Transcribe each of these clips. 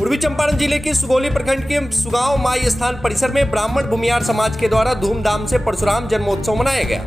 पूर्वी चंपारण जिले के सुगौली प्रखंड के सुगांव माई स्थान परिसर में ब्राह्मण भूमियार समाज के द्वारा धूमधाम से परशुराम जन्मोत्सव मनाया गया।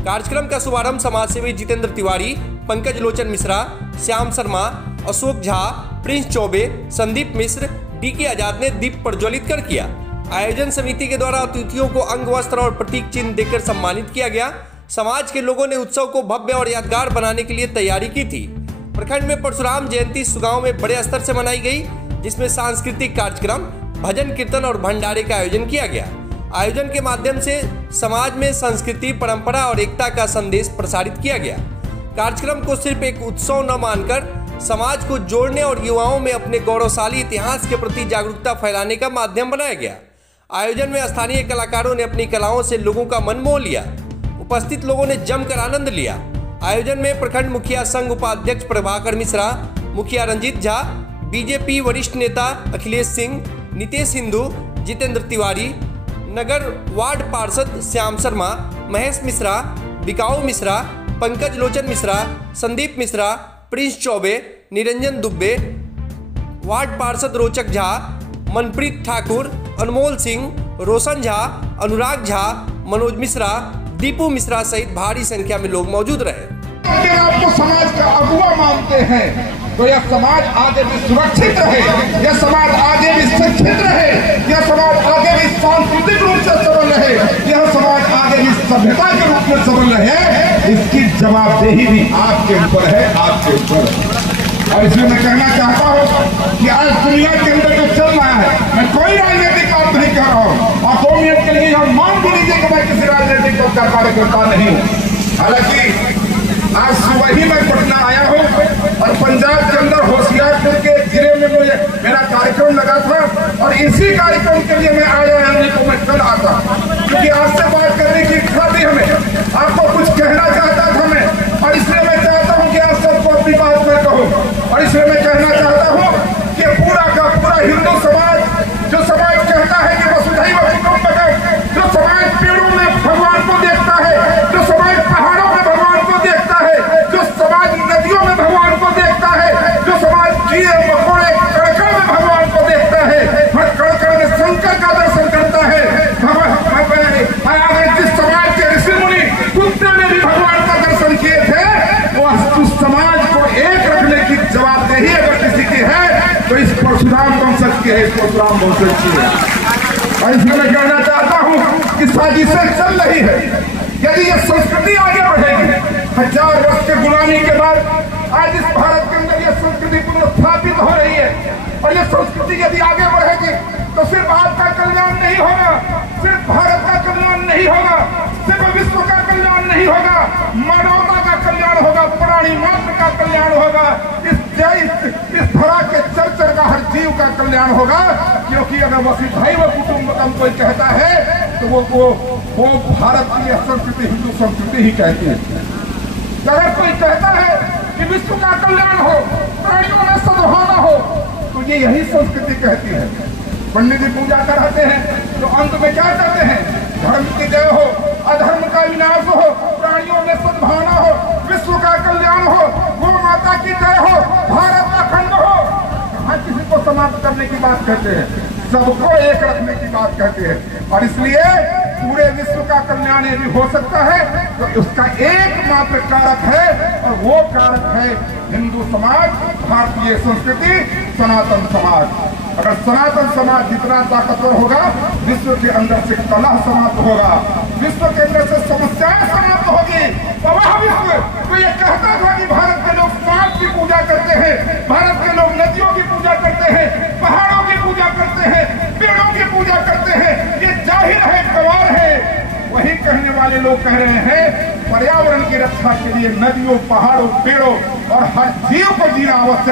कार्यक्रम का शुभारंभ समाज सेवी जितेंद्र तिवारी, पंकज लोचन मिश्रा, श्याम शर्मा, अशोक झा, प्रिंस चौबे, संदीप मिश्र, डी.के. आजाद ने दीप प्रज्वलित कर किया। आयोजन समिति के द्वारा अतिथियों को अंग वस्त्र और प्रतीक चिन्ह देकर सम्मानित किया गया। समाज के लोगों ने उत्सव को भव्य और यादगार बनाने के लिए तैयारी की थी। प्रखंड में परशुराम जयंती सुगांव में बड़े स्तर से मनाई गई, जिसमें सांस्कृतिक कार्यक्रम, भजन कीर्तन और भंडारे का आयोजन किया गया। आयोजन के माध्यम से समाज में संस्कृति, परंपरा और एकता का संदेश प्रसारित किया गया। कार्यक्रम को सिर्फ एक उत्सव न मानकर समाज को जोड़ने और युवाओं में अपने गौरवशाली इतिहास के प्रति जागरूकता फैलाने का माध्यम बनाया गया। आयोजन में स्थानीय कलाकारों ने अपनी कलाओं से लोगों का मन मोह लिया। उपस्थित लोगों ने जमकर आनंद लिया। आयोजन में प्रखंड मुखिया संघ उपाध्यक्ष प्रभाकर मिश्रा, मुखिया रंजीत झा, बीजेपी वरिष्ठ नेता अखिलेश सिंह, नितेश हिंदू, जितेंद्र तिवारी, नगर वार्ड पार्षद श्याम शर्मा, महेश मिश्रा, बिकाऊ मिश्रा, पंकज लोचन मिश्रा, संदीप मिश्रा, प्रिंस चौबे, निरंजन दुबे, वार्ड पार्षद रोचक झा, मनप्रीत ठाकुर, अनमोल सिंह, रोशन झा, अनुराग झा, मनोज मिश्रा, दीपू मिश्रा सहित भारी संख्या में लोग मौजूद रहे। आपको समाज का अगुवा मानते हैं तो यह समाज आगे भी सुरक्षित रहे, यह समाज आगे भी शिक्षित रहे, यह समाज आगे भी सांस्कृतिक रूप से सबल रहे, यह समाज आगे भी सभ्यता के रूप में सबल रहे, इसकी जवाबदेही भी आपके ऊपर है, आपके ऊपर है। और इसमें मैं कहना चाहता हूँ कि आज दुनिया के अंदर जो चल रहा है, मैं कोई राजनीतिक बात नहीं कह रहा हूँ और 2 मिनट के लिए हम मान भी लीजिए कि मैं किसी राजनीतिक दल का कार्यकर्ता नहीं हूँ। हालांकि आज सुबह ही मैं पटना आया हूँ और पंजाब के अंदर होशियारपुर के जिले में मेरा कार्यक्रम लगा था और इसी कार्यक्रम के लिए मैं आया नहीं तो मैं कल आता, क्योंकि आपसे बात करने की इच्छा थी हमें, आपको कुछ कहना चाहता था मैं, और इसलिए मैं चाहता हूँ कि आप सबको अपनी बात में कहो। और इसलिए मैं कहना चाहता हूँ कि पूरा का पूरा हिंदू समाज, जो समाज कहता है कि वसुधैव कुटुम्बकम्, जो समाज पेड़ों में भगवान को देखता है, जो समाज पहाड़ों में भगवान को देखता है, जो समाज नदियों में भगवान को देखता है, जो समाज कीड़े मकोड़े कड़कड़ में भगवान को देखता है, हर कड़कड़ में शंकर का दर्शन करता है। जिस समाज के ऋषि मुनि कुत्ते ने भी भगवान का दर्शन किए थे, वो उस समाज को एक रखने की जवाबदेही अगर किसी की है तो इस परशुराम वंशज की है, इस परशुराम वंशज की है। और इसमें मैं कहना चाहता हूँ कि साजिशें चल रही है। यदि यह संस्कृति आगे बढ़ेगी, 1000 वर्ष के गुलामी के बाद आज इस भारत के अंदर यह संस्कृति पुनर्स्थापित हो रही है, और यह संस्कृति यदि आगे बढ़ेगी तो सिर्फ आपका कल्याण नहीं होगा, सिर्फ भारत का कल्याण नहीं होगा, सिर्फ विश्व का कल्याण नहीं होगा, मानवता का कल्याण होगा, प्राणी मात्र का कल्याण होगा, इस धरा के चर का हर जीव का कल्याण होगा। क्योंकि अगर वसुधैव कुटुम्बकम् कोई कहता है तो वो भारत की संस्कृति हिंदू संस्कृति ही कहती है। अगर कोई कहता है कि विश्व का कल्याण हो, प्राणियों में सद्भावना हो, तो ये यही संस्कृति कहती है। पंडित जी पूजा कराते हैं तो अंत में क्या कहते हैं? धर्म की जय हो, अधर्म का विनाश हो, प्राणियों में सद्भावना हो, विश्व का कल्याण हो, गौ माता की जय हो, भारत अखंड हो। कहाँ किसी को समाप्त करने की बात कहते हैं, सबको एक रखने की बात कहते हैं। और इसलिए पूरे विश्व का कल्याण यदि हो सकता है तो उसका एकमात्र कारक है, और वो कारक है हिंदू समाज, भारतीय संस्कृति, सनातन समाज। अगर सनातन समाज जितना ताकतवर होगा, विश्व के अंदर से कलह समाप्त होगा, विश्व के अंदर से समस्याएं समाप्त होगी। तो वह विश्व तो ये कहता था कि भारत के लोग सांप की पूजा करते हैं, भारत के लोग नदियों की पूजा करते हैं, पहाड़ों की पूजा करते हैं, पेड़ों की पूजा करते हैं, ये जाहिर है, गवार है। वही कहने वाले लोग कह रहे हैं पर्यावरण की रक्षा के लिए नदियों, पहाड़ों, पेड़ों और हर जीव को जीना आवश्यक